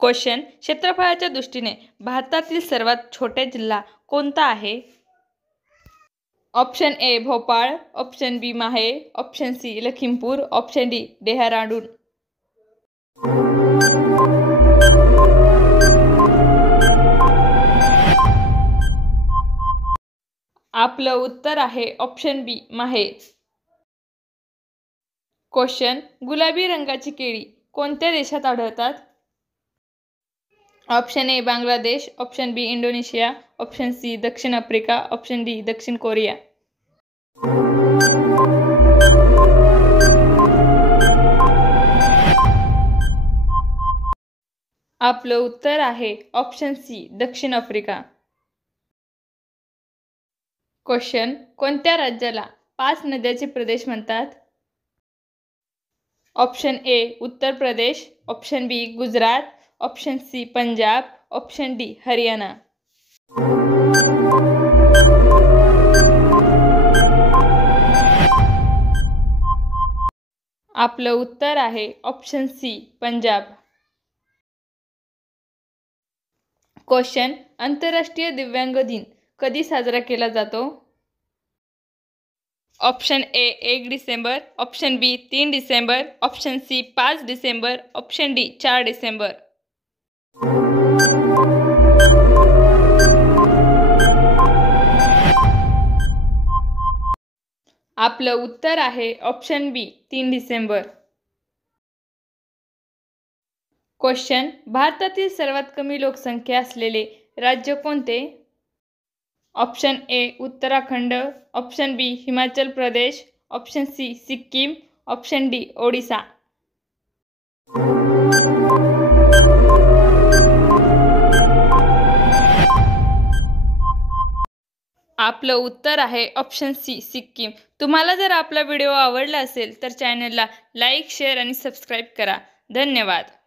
Question क्षेत्रफळाच्या दृष्टीने भारतातील सर्वात छोटा जिल्हा कोणता आहे? Option A Bhopal, option B Mahe, option C Lakhimpur, option D Dehradun. आपलं उत्तर आहे ऑप्शन बी माहे. क्वेश्चन गुलाबी रंगाची केळी कोणत्या देशात आढळतात? Option A Bangladesh, option B Indonesia, option C दक्षिण आफ्रिका, ऑप्शन डी दक्षिण कोरिया. आपलं उत्तर आहे ऑप्शन सी दक्षिण आफ्रिका. क्वेश्चन कोणत्या राज्याला 5 नद्यांचे प्रदेश म्हणतात? Option A Uttar Pradesh, option B Gujarat, option C Punjab, option D Haryana. आपलं उत्तर आहे ऑप्शन सी पंजाब. क्वेश्चन आंतरराष्ट्रीय दिव्यांग दिन कधी साजरा केला जातो? Option A 1 December, option B 3 December, option C 5 December, option D 4 December. आपलं उत्तर आहे ऑप्शन बी 3 डिसेंबर. क्वेश्चन भारतातील सर्वात कमी लोकसंख्या असलेले राज्य कोणते? Option A Uttarakhand, option B Himachal Pradesh, option C Sikkim, option D Odisha. आपलं उत्तर आहे ऑप्शन सी सिक्कीम. तुम्हाला जर आपला व्हिडिओ आवडला असेल तर चॅनलला लाईक, शेअर आणि सबस्क्राईब करा. धन्यवाद.